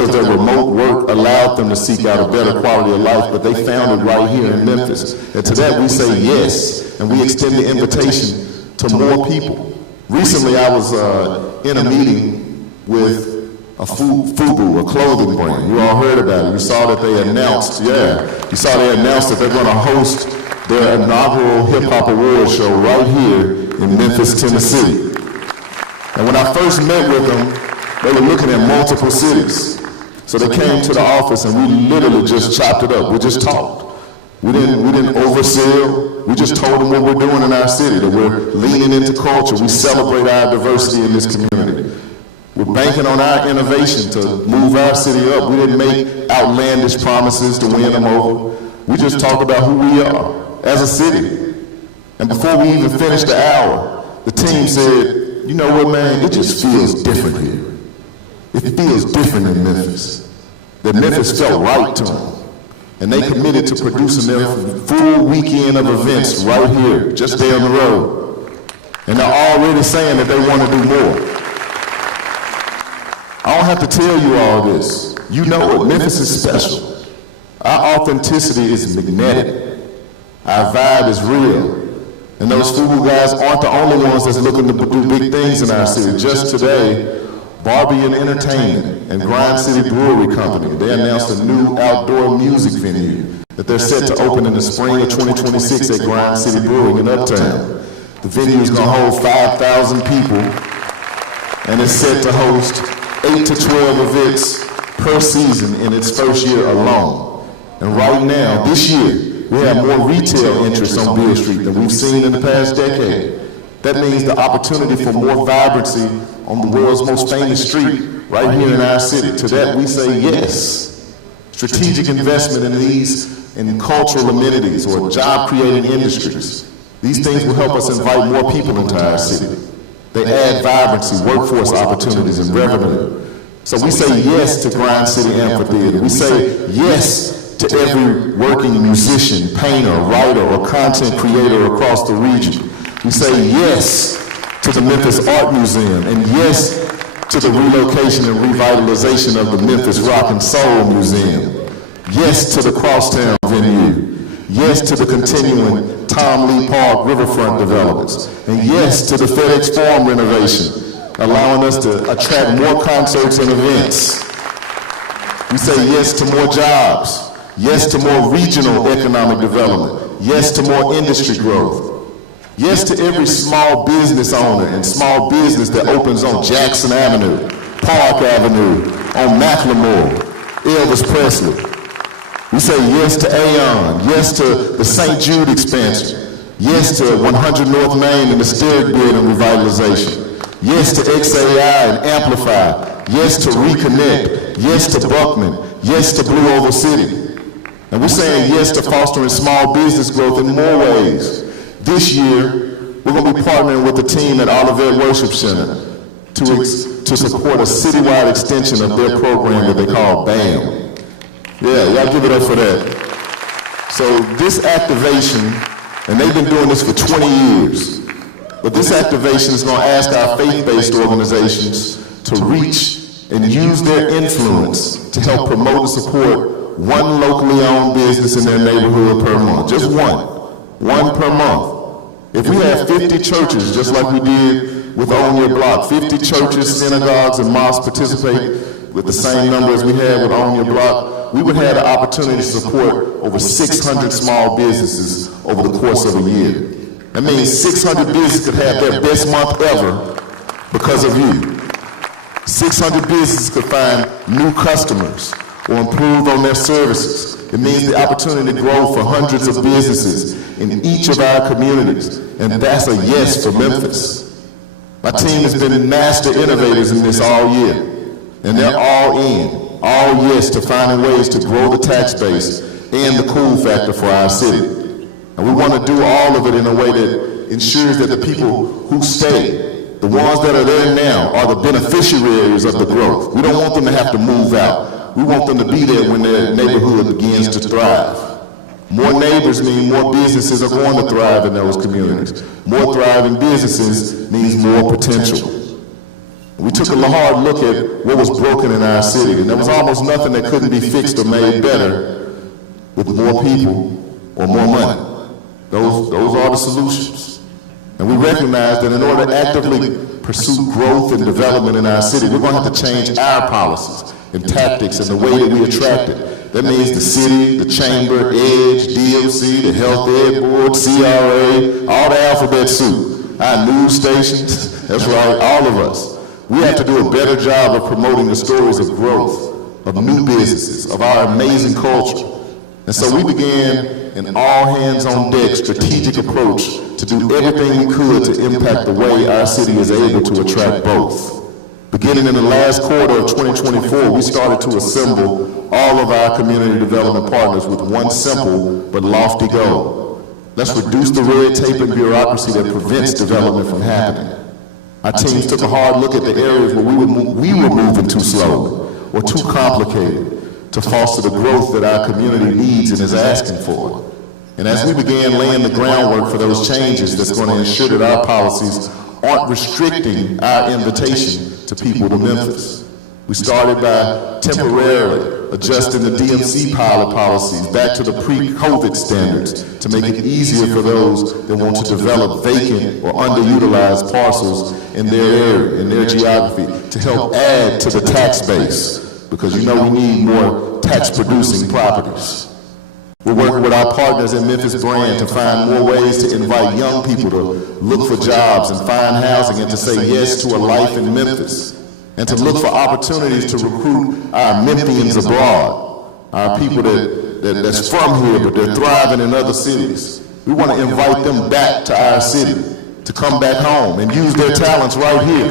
their remote work allowed them to seek out a better quality of life, but they found it right here in Memphis. And to that we say yes, and we extend the invitation to more people. Recently I was in a meeting with a FUBU, a clothing brand. You all heard about it. You saw that they announced, that they're going to host their inaugural hip hop award show right here in Memphis, Tennessee. And when I first met with them, they were looking at multiple cities. So they came to the office and we literally just chopped it up. We just talked. We didn't oversell. We just told them what we're doing in our city, that we're leaning into culture. We celebrate our diversity in this community. We're banking on our innovation to move our city up. We didn't make outlandish promises to win them over. We just talked about who we are as a city. And before we even finished the hour, the team said, you know what, man, it just feels different here. It feels different in Memphis. That Memphis felt right to them. And they committed to producing their full weekend of events right here, just down the road. And they're already saying that they want to do more. I don't have to tell you all this. You know it. Memphis is special. Our authenticity is magnetic. Our vibe is real. And those FUBU guys aren't the only ones that's looking to do big things in our city. Just today, Barbie and Entertainment and Grind City Brewery Company, they announced a new outdoor music venue that they're set to open in the spring of 2026 at Grind City Brewing in Uptown. The venue is going to hold 5,000 people, and it's set to host 8 to 12 events per season in its first year alone. And right now, this year, we have more retail interest on Beale Street than we've seen in the past decade. That means the opportunity for more vibrancy on the world's most famous street right here in our city. To that we say yes. Strategic investment in cultural amenities or job-creating industries. These things will help us invite more people into our city. They add vibrancy, workforce opportunities, and revenue. So we say yes to Grind City Amphitheater. We say yes to every working musician, painter, writer, or content creator across the region. We say yes to the Memphis Art Museum, and yes to the relocation and revitalization of the Memphis Rock and Soul Museum. Yes to the Crosstown venue. Yes to the continuing Tom Lee Park riverfront developments. And yes to the FedEx Forum renovation, allowing us to attract more concerts and events. We say yes to more jobs. Yes to more regional economic development. Yes to more industry growth. Yes to every small business owner and small business that opens on Jackson Avenue, Park Avenue, on McLemore, Elvis Presley. We say yes to Aon, yes to the St. Jude expansion, yes to 100 North Main and the Steric Building revitalization, yes to XAI and Amplify, yes to Reconnect, yes to Buckman, yes to Blue Oval City. And we're saying yes to fostering small business growth in more ways. This year, we're going to be partnering with the team at Olivet Worship Center to support a citywide extension of their program that they call BAM. Yeah, y'all give it up for that. So this activation, and they've been doing this for 20 years, but this activation is going to ask our faith-based organizations to reach and use their influence to help promote and support one locally owned business in their neighborhood per month, just one per month. If we had 50 churches, just like we did with Own Your Block, 50 churches, synagogues, and mosques participate with the same number as we had with Own Your Block, we would have the opportunity to support over 600 small businesses over the course of a year. That means 600 businesses could have their best month ever because of you. 600 businesses could find new customers or improve on their services. It means the opportunity to grow for hundreds of businesses in each of our communities, and that's a yes for Memphis. My team has been master innovators in this all year, and they're all yes to finding ways to grow the tax base and the cool factor for our city. And we want to do all of it in a way that ensures that the people who stay, the ones that are there now, are the beneficiaries of the growth. We don't want them to have to move out. We want them to be there when their neighborhood begins to thrive. More neighbors mean more businesses are going to thrive in those communities. More thriving businesses means more potential. We took a hard look at what was broken in our city, and there was almost nothing that couldn't be fixed or made better with more people or more money. Those are the solutions. And we recognize that in order to actively pursue growth and development in our city, we're going to have to change our policies and tactics and the way that we attract it. That means the city, the chamber, EDGE, DMC, the Health Ed Board, CRA, all the alphabet soup, our news stations, that's right, all of us. We have to do a better job of promoting the stories of growth, of new businesses, of our amazing culture. And so we began an all-hands-on-deck strategic approach to do everything we could to impact the way our city is able to attract both. Beginning in the last quarter of 2024, we started to assemble all of our community development partners with one simple but lofty goal. Let's reduce the red tape and bureaucracy that prevents development from happening. Our teams took a hard look at the areas where we were moving too slowly or too complicated to foster the growth that our community needs and is asking for. And as we began laying the groundwork for those changes that's going to ensure that our policies aren't restricting our invitation to people to Memphis. We started by temporarily adjusting the DMC pilot policies back to the pre-COVID standards to make it easier for those that want to develop vacant or underutilized parcels in their area, in their geography, to help add to the tax base, because you know we need more tax-producing properties. We're working with our partners at Memphis Brand to find more ways to invite young people to look for jobs and find housing and to say yes to a life in Memphis, and to look for opportunities to recruit our Memphians abroad, our people that's from here but they're thriving in other cities. We want to invite them back to our city, to come back home and use their talents right here.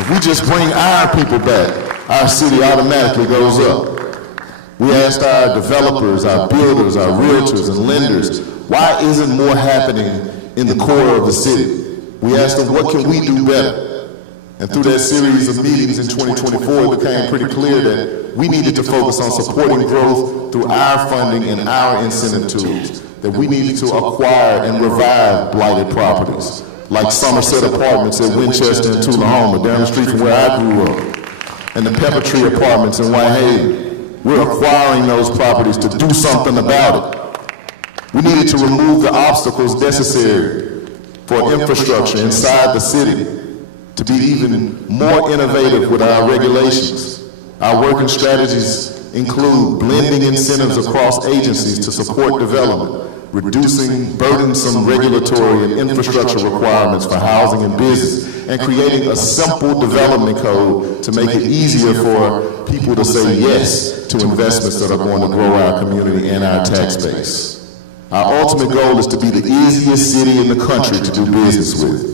If we just bring our people back, our city automatically goes up. We asked our developers, our builders, our realtors, and lenders, why isn't more happening in the core of the city? We asked them, what can we do better? And through that series of meetings in 2024, it became pretty clear that we needed to focus on supporting growth through our funding and our incentive tools, that we needed to acquire and revive blighted properties, like Somerset Apartments at Winchester and Tullahoma, down the street from where I grew up, and the Pepper Tree Apartments in Whitehaven. We're acquiring those properties to do something about it. We needed to remove the obstacles necessary for infrastructure inside the city, to be even more innovative with our regulations. Our working strategies include blending incentives across agencies to support development, reducing burdensome regulatory and infrastructure requirements for housing and business, and creating a simple development code to make it easier for people to say yes to investments that are going to grow our community and our tax base. Our ultimate goal is to be the easiest city in the country to do business with.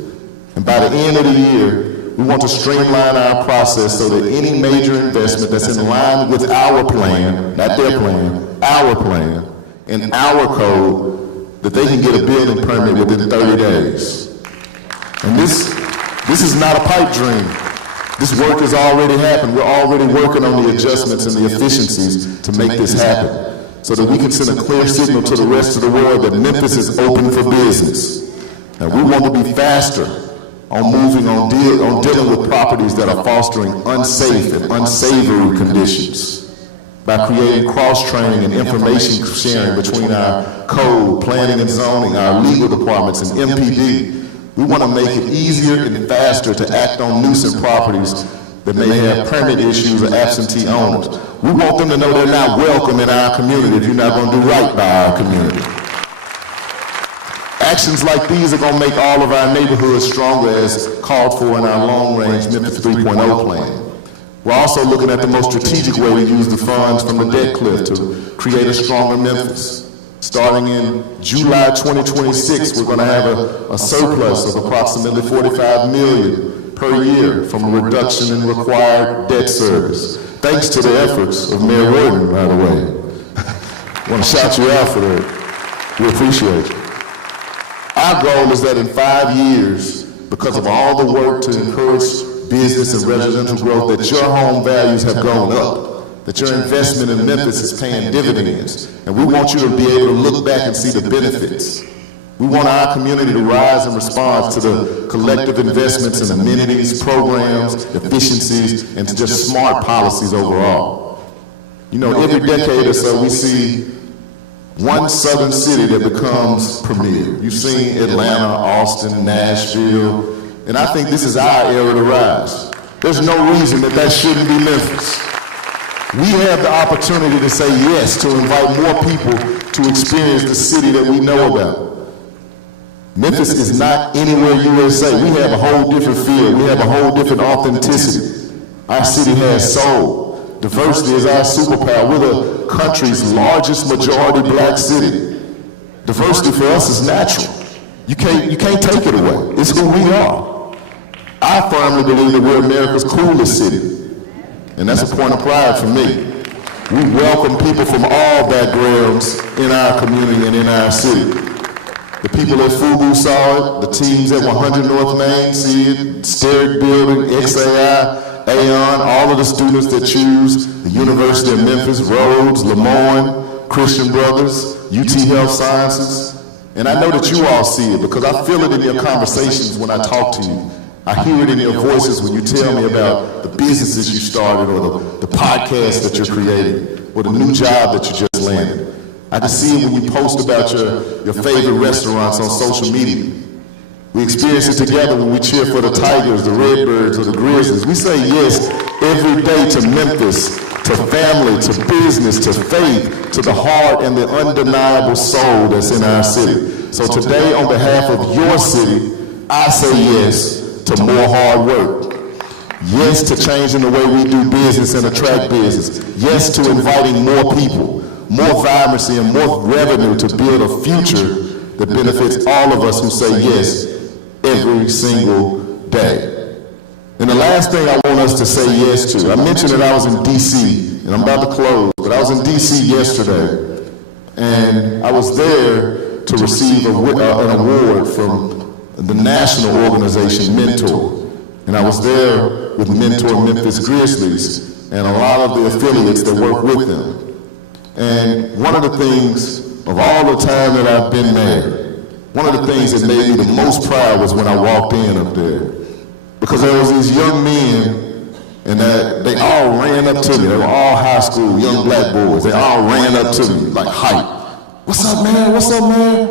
And by the end of the year, we want to streamline our process so that any major investment that's in line with our plan, not their plan, our plan, and our code, that they can get a building permit within 30 days. And this is not a pipe dream. This work has already happened. We're already working on the adjustments and the efficiencies to make this happen, so that we can send a clear signal to the rest of the world that Memphis is open for business. And we want to be faster on dealing with properties that are fostering unsafe and unsavory conditions by creating cross-training and information sharing between our code, planning and zoning, our legal departments, and MPD. We want to make it easier and faster to act on nuisance properties that may have permit issues or absentee owners. We want them to know they're not welcome in our community if you're not going to do right by our community. Actions like these are going to make all of our neighborhoods stronger, as called for in our long-range Memphis 3.0 plan. We're also looking at the most strategic way to use the funds from the debt cliff to create a stronger Memphis. Starting in July 2026, we're going to have a surplus of approximately $45 million per year from a reduction in required debt service. Thanks to the efforts of Mayor Warden, by the way. I want to shout you out for that. We appreciate you. Our goal is that in 5 years, because of all the work to encourage business and residential growth, that your home values have gone up, that your investment in Memphis is paying dividends, and we want you to be able to look back and see the benefits. We want our community to rise in response to the collective investments in amenities, programs, efficiencies, and to just smart policies overall. You know, every decade or so, we see one southern city that becomes premier. You've seen Atlanta, Austin, Nashville, and I think this is our era to rise. There's no reason that shouldn't be Memphis. We have the opportunity to say yes, to invite more people to experience the city that we know about. Memphis is not anywhere USA. We have a whole different feel. We have a whole different authenticity. Our city has soul. Diversity is our superpower. We're the country's largest majority black city. Diversity for us is natural. You can't take it away. It's who we are. I firmly believe that we're America's coolest city, and that's a point of pride for me. We welcome people from all backgrounds in our community and in our city. The people at Fubu saw it, the teams at 100 North Main see it, Steric Building, XAI, Aon, all of the students that choose the University of Memphis, Rhodes, Lemoyne, Christian Brothers, UT Health Sciences. And I know that you all see it because I feel it in your conversations when I talk to you. I hear it in your voices when you tell me about the businesses you started or the podcast that you're creating or the new job that you just landed. I can see it when you post about your favorite restaurants on social media. We experience it together when we cheer for the Tigers, the Redbirds, or the Grizzlies. We say yes every day to Memphis, to family, to business, to faith, to the heart and the undeniable soul that's in our city. So today, on behalf of your city, I say yes to more hard work. Yes to changing the way we do business and attract business. Yes to inviting more people, more vibrancy, and more revenue to build a future that benefits all of us who say yes every single day. And the last thing I want us to say yes to, I mentioned that I was in D.C., and I'm about to close, but I was in D.C. yesterday, and I was there to receive an award from the national organization Mentor. And I was there with Mentor Memphis Grizzlies and a lot of the affiliates that work with them. And one of the things, of all the time that I've been there, one of the things that made me the most proud was when I walked in up there. Because there was these young men, and they all ran up to me. They were all high school, young black boys. They all ran up to me like hype. What's up, man? What's up, man?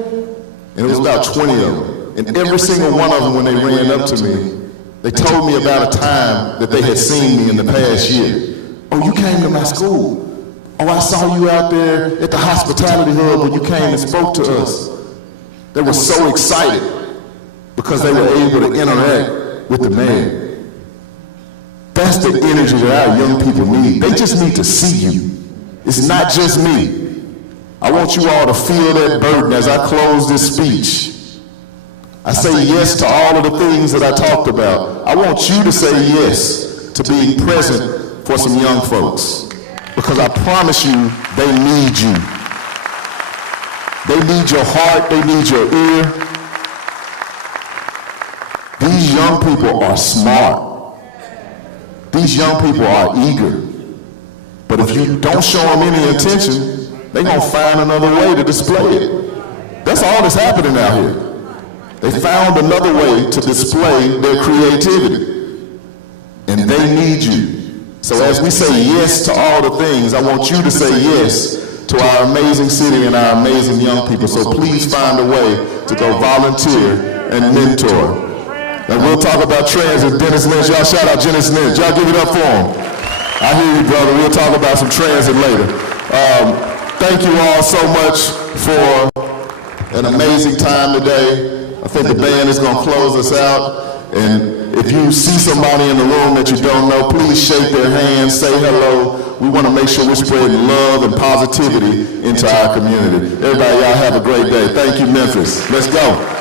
And it was about 20 of them. And every single one of them, when they ran up to me, they told me about a time that they had seen me in the past year. Oh, you came to my school. Oh, I saw you out there at the hospitality hub when you came and spoke to us. They were so excited because they were able to interact with the mayor. That's the energy that our young people need. They just need to see you. It's not just me. I want you all to feel that burden as I close this speech. I say yes to all of the things that I talked about. I want you to say yes to being present for some young folks. Because I promise you, they need you. They need your heart, they need your ear. These young people are smart. These young people are eager. But if you don't show them any attention, they're going to find another way to display it. That's all that's happening out here. They found another way to display their creativity. And they need you. So as we say yes to all the things, I want you to say yes to our amazing city and our amazing young people. So please find a way to go volunteer and mentor. And we'll talk about transit. Dennis Lynch, y'all shout out Dennis Lynch. Y'all give it up for him. I hear you, brother. We'll talk about some transit later. Thank you all so much for an amazing time today. I think the band is going to close us out. And if you see somebody in the room that you don't know, please shake their hand, say hello. We want to make sure we're spreading love and positivity into our community. Everybody, y'all have a great day. Thank you, Memphis. Let's go.